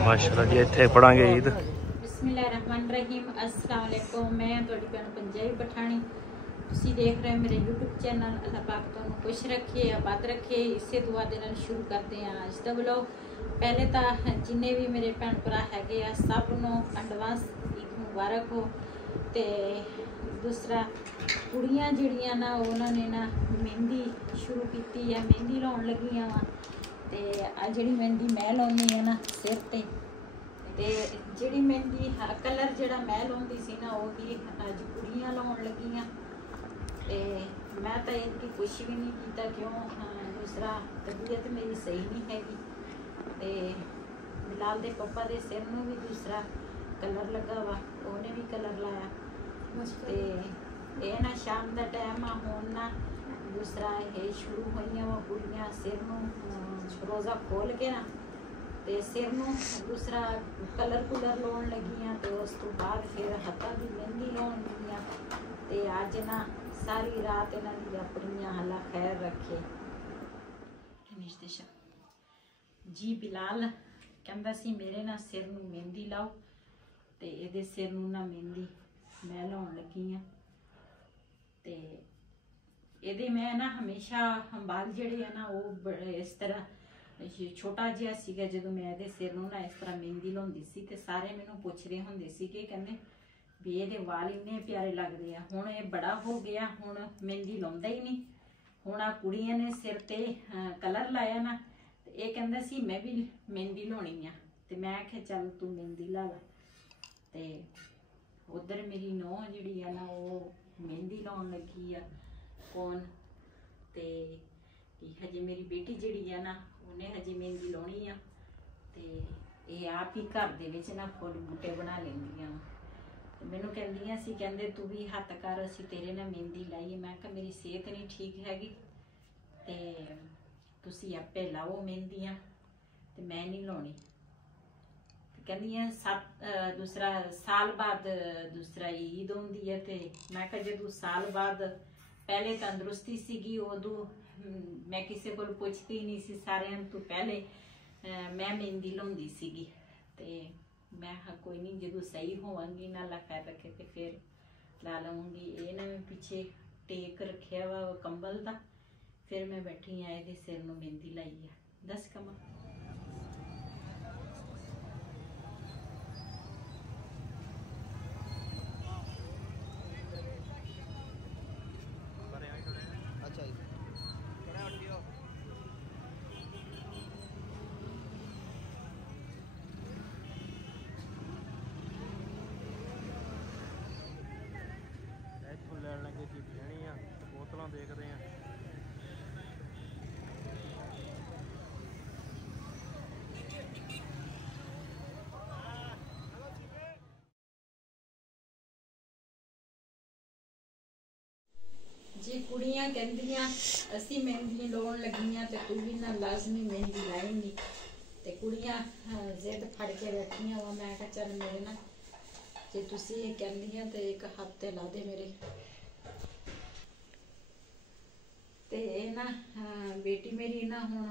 माशाल्लाह जी इत्थे पढ़ांगे ईद। बिस्मिल्लाहिर्रहमानिर्रहीम। अस्सलाम वालेकुम। मैं तुहाडी भैन पंजाबी पठानी। तुसीं देख रहे हो मेरे यूट्यूब चैनल। अल्लाह पाक तुहानू खुश रखे, आबाद रखे। इसे दुआ दे नाल शुरू करते हैं अज दा व्लॉग। पहले तो जिन्ने भी मेरे भैन भरा हैगे आ सब नूं एडवांस ईद मुबारक हो। ते दूसरा कुड़ियां जिहड़ियां ना उन्होंने ना मेहंदी शुरू की है, मेहंदी लाउण लगियां वा। ते आ जिहड़ी मेहंदी मैं लाउणी है ना सिर ते जिहड़ी मेहंदी कलर जिहड़ा मैं लाउंदी सी ना वो ही अज कुड़ियां लाउण लगियां। ते मैं तो इनकी कुछ भी नहीं कीता, क्यों दूसरा तबीयत मेरी सही नहीं हैगी। ते बिलाल दे पप्पा दे सिर नूं भी दूसरा कलर लगा वा, उन्हें भी कलर लाया। ते ये ना शाम का टाइम आ हुण ना दूसरा ये शुरू हुई वा कुड़ियां सिर नूं रोज़ा खोल के ना ते सिर नूं दूसरा कलर कुलर लाउण लगियां। ते उस तो बाद फिर हत्थां दी मेहंदी लाउण लगियां। ते अज ना सारी रात इन्हां दी अपनियां अल्लाह खैर रखे। जी बिलाल कहंदा सी मेरे ना सिर नूं मेहंदी लाओ, ते इहदे सिर नूं ना मेहंदी मैं लाउण लगी हाँ। ते इहदे मैं ना हमेशा बाल जिहड़े है ना वो इस तरह छोटा जिहा सीगा जदों मैं इहदे सिर नूं ना इस तरह मेहंदी लाउंदी सी। ते सारे मैनूं पुछदे हुंदे सी कि कहंदे भी इहदे वाल इन्ने प्यारे लगदे आ। हुण ये बड़ा हो गया, हुण मेहंदी लाउंदा ही नहीं। हुण आ कुड़ियां ने सिर ते कलर लाया ना, ते ये कहंदा सी मैं भी मेहंदी लाउणी आ। ते मैं आख्या चल तू मेहंदी ला ला। ते उधर मेरी नूंह जिहड़ी है ना वो मेहंदी लाउण लगी आ कौन। ते हजे मेरी बेटी जिहड़ी है ना उन्हें हजे मेहंदी लाउणी आ। ते ये आप ही घर दे विच ना फुल बूटे बना लैंदियां। मैनू कहंदियां सी कहंदे तू भी हत्थ कर असीं तेरे नाल मेहंदी लाईए। मैं कहा मेरी सेहत नहीं ठीक हैगी, ते तुसीं आपे लाओ मेहंदियां, ते मैं नहीं लाउणी। कहंदियां दूसरा साल बाद दूसरा ईद आउंदी है। ते मैं कहा जदों साल बाद पहले तंदुरुस्ती सीगी उदों मैं किसी को पुछदी नहीं सी, सारियां तो पहले मैं मेहंदी लाउंदी सीगी। ते मैं कोई नहीं जदों सही होवांगी ना अल्लाह खैर रखे ते फिर ला लवांगी। ये ना मैं पिछे टेक रखिया वा कंबल दा, फिर मैं बैठी आ इहदे सिर नूं मेहंदी लाई है। दस कमा लैण लगे चीज लेनी आ, बोतलां देखते हैं। जी कुड़ियां कहंदियां असीं मेहंदी लाउण लगियां ते तू भी ना लाजमी मेहंदी लाएंगी। ते कुड़ियां जिद फड़ के बैठियां वा। मैं कहा चल मेरे ना जे तुसीं ये कहंदियां ते एक हत्थ ते ला दे मेरे। ते ना बेटी मेरी ना हुण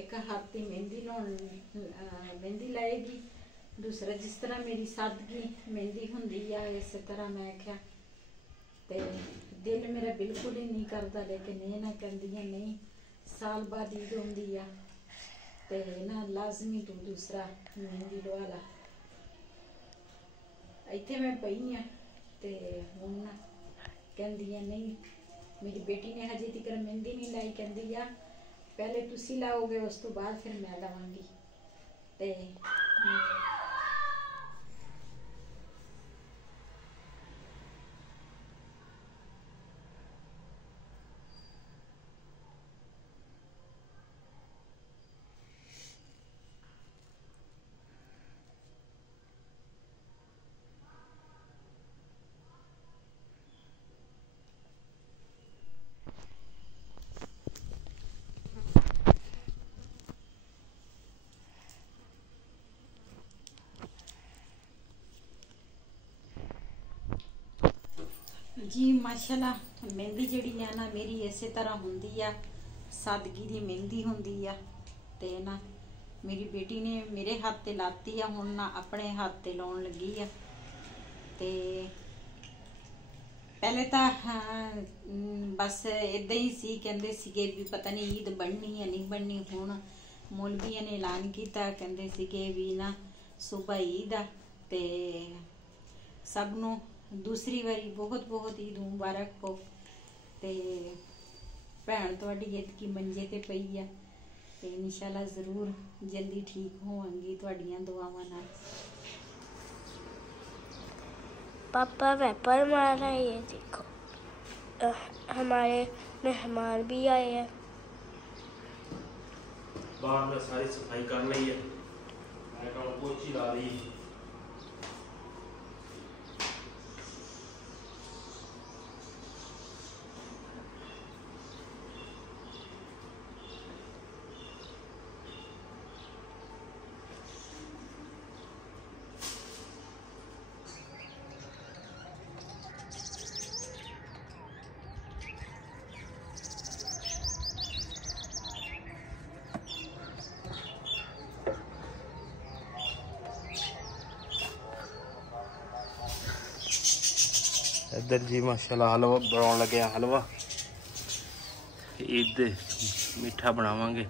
एक हाथ दी मेहंदी लाउण मेहंदी लाएगी, दूसरा जिस तरह मेरी सादगी मेहंदी हुंदी आ इस तरह मैं आख्या। ते दिल मेरा बिल्कुल ही नहीं करता, लेकिन ये ना कहंदियां नहीं साल बाद ईद आउंदी आ ते ना लाजमी तू दूसरा मेहंदी लवा ला। इत्थे मैं पई आ ते हुण ना कहंदियां नहीं मेरी बेटी ने हजे तक मेहंदी नहीं लाई। कहंदी आ पहले तुसी लाओगे उस तो बाद फिर मैं लावांगी। ते जी माशाल्लाह मेहंदी जिहड़ी है ना मेरी इस तरह होंदी आ, सादगी दी मेहंदी होंदी आ। ते ना मेरी बेटी ने मेरे हाथ ते लाती आ, हुण ना अपने हाथ ते लाउण लगी आ। ते पहले तो बस इदां ही सी, कहंदे सीगे भी पता नहीं ईद बननी या नहीं बननी। हुण मौलविया ने ऐलान किया, कहंदे सीगे भी ना सुबह ईद आ ते सब नूं दूसरी बारी बहुत बहुत ईद मुबारक हो। ते भैन तुहाडी इतकी मंजे ते पई आ ते इंशाल्लाह जरूर जल्दी ठीक होवांगी तुहाडीआं दुआवां नाल। पापा वेपर मार रहा है, ये देखो हमारे मेहमान भी आए हैं। बाहर में सारी सफाई कर ली है, मैं कहूँ पोछी ला दी। इधर जी माशाल्लाह हलवा बनाने लगे हैं। हलवा ईद दे मीठा बनावांगे।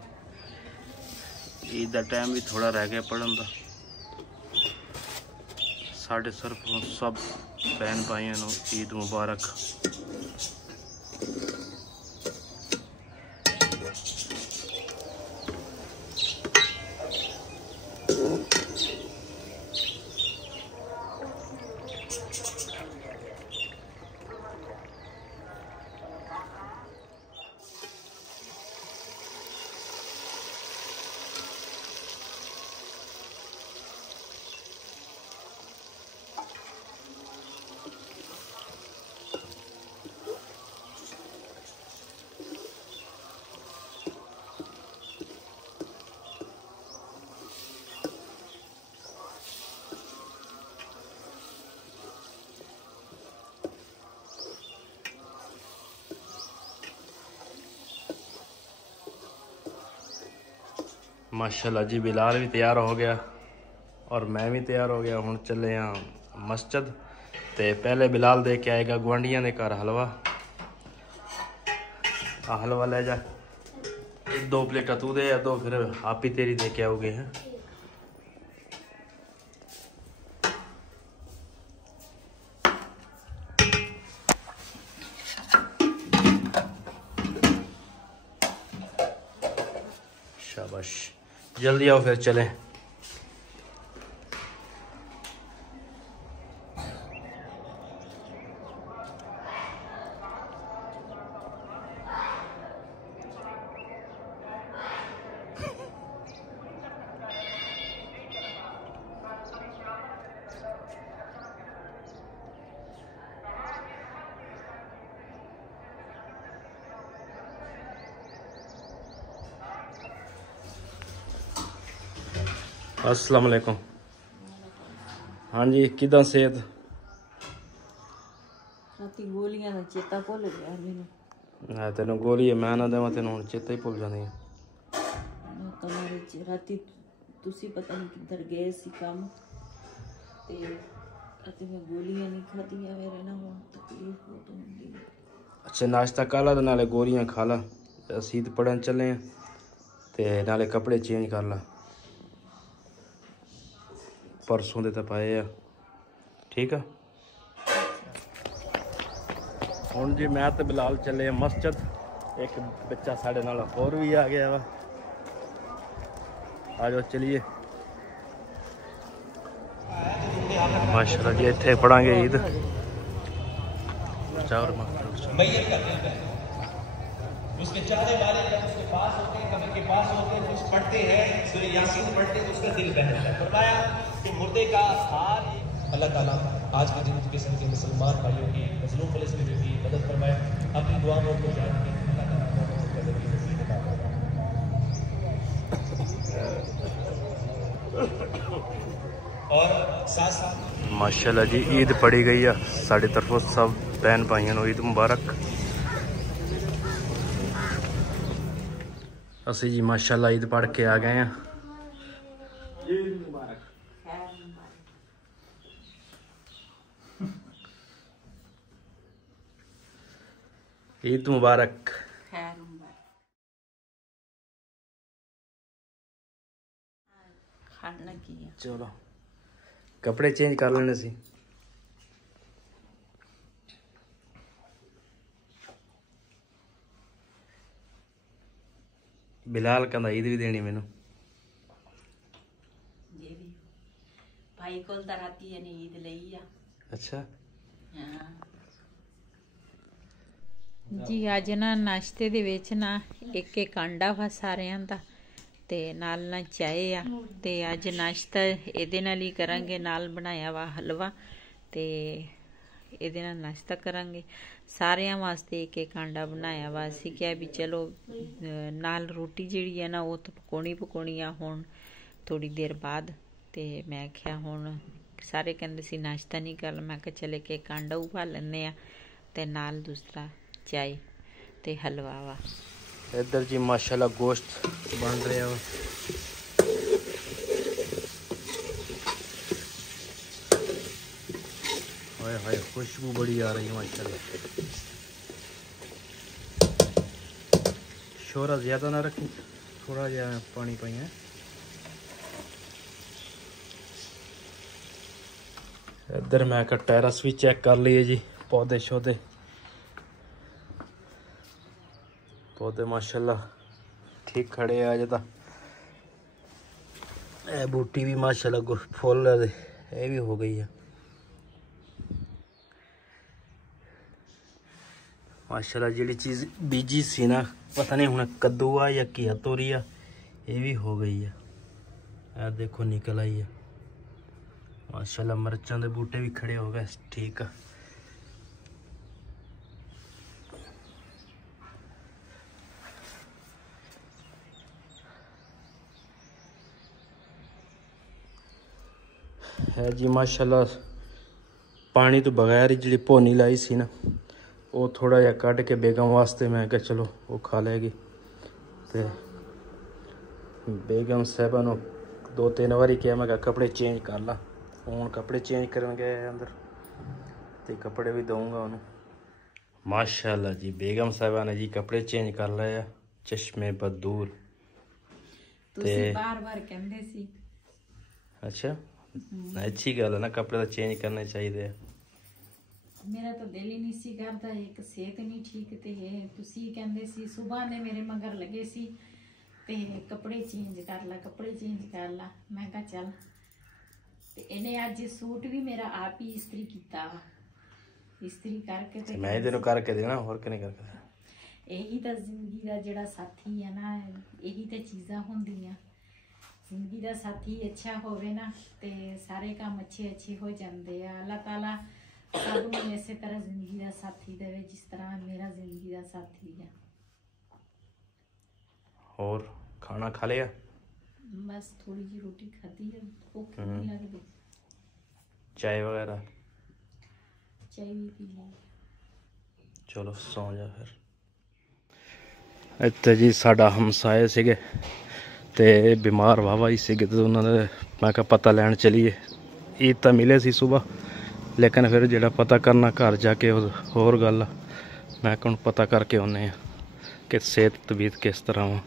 ईद का टाइम भी थोड़ा रह गया पढ़न का। साढ़े सिर्फ सब बहन भाइयों को ईद मुबारक। माशाल्लाह जी बिलाल भी तैयार हो गया और मैं भी तैयार हो गया। हुण चले हाँ मस्जिद ते पहले बिलाल दे के आएगा गुआंढियां दे घर हलवा। हलवा ले जा, 2 प्लेटा तू दे या 2 फिर आप ही तेरी दे के आओगे हैं। शाबाश, जल्दी आओ फिर चलें। अस्सलाम वालेकुम। हाँ जी, किदा सेहत? राती गोलियां दा चेता भुल गया मैनू। तेनों गोली है, मैं ना देवां तेनों हुण चेता ही भुल जांदी है। राती तुसी पता नहीं किधर गए सी काम ते राती मैं गोलियां नहीं खादियां, मेरे ना हुण तकलीफ बहुत होंदी है। अच्छा नाश्ता कर ला ते नाले गोलियां खा ला। असीं ते पढ़न चले हैं ते नाले कपड़े चेंज कर ला, परसों दे तो पाए आ। ठीक है हुण जी मैं तो बिलाल चले मस्जिद। एक बच्चा साढ़े नाल होर भी आ गया वा। आ जाओ चलिए। माशाल्लाह जी इत्थे पढ़ांगे ईद। उसके चाहने वाले जब उसके पास होते हैं, कब्र के पास होते हैं, कुछ पढ़ते हैं, सूरह यासीन पढ़ते हैं, उसका दिल बहलता है। फरमाया कि मुर्दे का हाल अल्लाह ताला आज के दिन किस्म के मुसलमान भाइयों की मजलूम फ़लस्तीनियों की मदद फरमाए। अपनी दुआ में उनको याद करें। अल्लाह ताला उनको कदर की नसीब अता फरमाए। और साथ साथ माशाल्लाह जी ईद पढ़ी गई है साड़ी तरफों सब बहन भाइयों को ईद मुबारक। असी जी माशाल्लाह ईद पढ़ के आ गए हैं ईद मुबारक। खैर मुबारक। खान लगी है। चलो कपड़े चेंज कर लेने सी। बिलाल कहंदा ईद भी देनी मैनू। ये भी भाई कोल ਤਾਂ ਰਾਤੀ ਇਹਨੇ ਈਦ ਲਈ ਆ। अच्छा ਹਾਂ ਜੀ ਅੱਜ ਨਾ ਨਾਸ਼ਤੇ ਦੇ ਵਿੱਚ ਨਾ ਇੱਕ ਇੱਕ ਆਂਡਾ ਵਾ ਸਾਰਿਆਂ ਦਾ ਤੇ ਨਾਲ ਨਾ ਚਾਹ ਆ ਤੇ ਅੱਜ ਨਾਸ਼ਤਾ ਇਹਦੇ ਨਾਲ ਹੀ ਕਰਾਂਗੇ। ਨਾਲ ਬਣਾਇਆ ਵਾ ਹਲਵਾ ਤੇ ਇਹਦੇ ਨਾਲ ਨਾਸ਼ਤਾ ਕਰਾਂਗੇ। ਸਾਰਿਆਂ ਵਾਸਤੇ ਇੱਕ ਇੱਕ ਆਂਡਾ ਬਣਾਇਆ ਵਾ। ਅਸੀਂ ਕਿਹਾ ਵੀ ਚਲੋ ਨਾਲ ਰੋਟੀ ਜਿਹੜੀ ਹੈ ਨਾ ਉਹ ਤਾਂ ਪਕਾਉਣੀ ਆ ਹੁਣ ਥੋੜੀ ਦੇਰ ਬਾਅਦ। ਤੇ ਮੈਂ ਕਿਹਾ ਹੁਣ ਸਾਰੇ ਕਹਿੰਦੇ ਸੀ ਨਾਸ਼ਤਾ ਨਹੀਂ ਕਰ। ਮੈਂ ਕਿਹਾ ਚਲੇ ਕੇ ਇੱਕ ਆਂਡਾ ਉਬਾਲ ਲੈਂਦੇ ਆ ਤੇ ਨਾਲ ਦੂਸਰਾ ਚਾय ਤੇ ਹਲਵਾ ਵਾ। इधर जी माशाल्लाह गोश्त बन रहा है। हाय हाय खुशबू बड़ी आ रही है माशाल्लाह। शोरा ज़्यादा ना रखी, थोड़ा जहा पानी पाई है। इधर मैं टेरेस भी चेक कर लिए जी। पौधे शौधे पौधे माशाल्लाह ठीक खड़े आ जाता। ए बूटी भी माशाल्लाह फुल ये भी हो गई है माशाल्लाह। जी चीज़ बीजी सी ना पता नहीं हुण कद्दू आ या घिया तोरी आ, ये भी हो गई है। ए देखो निकल आई है माशाल्लाह। मिर्चां दे बूटे भी खड़े हो गए ठीक है। है जी माशाल्लाह। पानी तो बगैर ही जी भोनी लाई सी ना वो थोड़ा जहा कढ़ के बेगम वास्ते मैं क्या चलो वो खा लेगी। तो बेगम साहबा ने 2-3 बारी किया मैं कपड़े चेंज कर ला। हूँ कपड़े चेंज करन गए अंदर तो कपड़े भी दूँगा उन्होंने। माशाल्लाह जी बेगम साहबा ने जी कपड़े चेंज कर लिया चश्मे बदूर। ਤੁਸੀਂ ਬਾਰ-ਬਾਰ ਕਹਿੰਦੇ ਸੀ। अच्छा अच्छी गल है ना, कपड़े तो चेंज करने चाहिए। मेरा तो दिल ही नहीं सी करता। एक सेहत नहीं ठीक ते तुसी कहंदे सी सुबह ने मेरे मगर लगे सी ते कपड़े चेंज कर ला कपड़े चेंज कर ला। मैं कहा चल ते इन्हें अज सूट भी मेरा आप ही इस्त्री कीता वा। इस्त्री करके ते मैं तेन करके देना और किने करके। यही तो जिंदगी का जिहड़ा साथी है ना, यही तो चीज़ां होंदियां। जिंदगी का साथी अच्छा होवे ना ते सारे काम अच्छे अच्छे हो जाते हैं। अल्लाह ताला सबनूं इस तरह जिंदगी का साथी देवे जिस तरह मेरा जिंदगी का साथी है। और खाना खा लिया? बस थोड़ी जी रोटी खाती है, भूख नहीं लगती। चाय वगैरह? चाय भी पी ली। चलो सौ जा फिर। इत्थे जी साडा हमसाए सीगे ते बीमार वाहवा ही सीगे ते उन्होंने मैं कहा पता लैन चलीए। ईद तो मिले सी सुबह लेकिन फिर जो पता करना घर जाके होर गल। मैं कौन पता करके आने कि सेहत तबीयत किस तरह वा।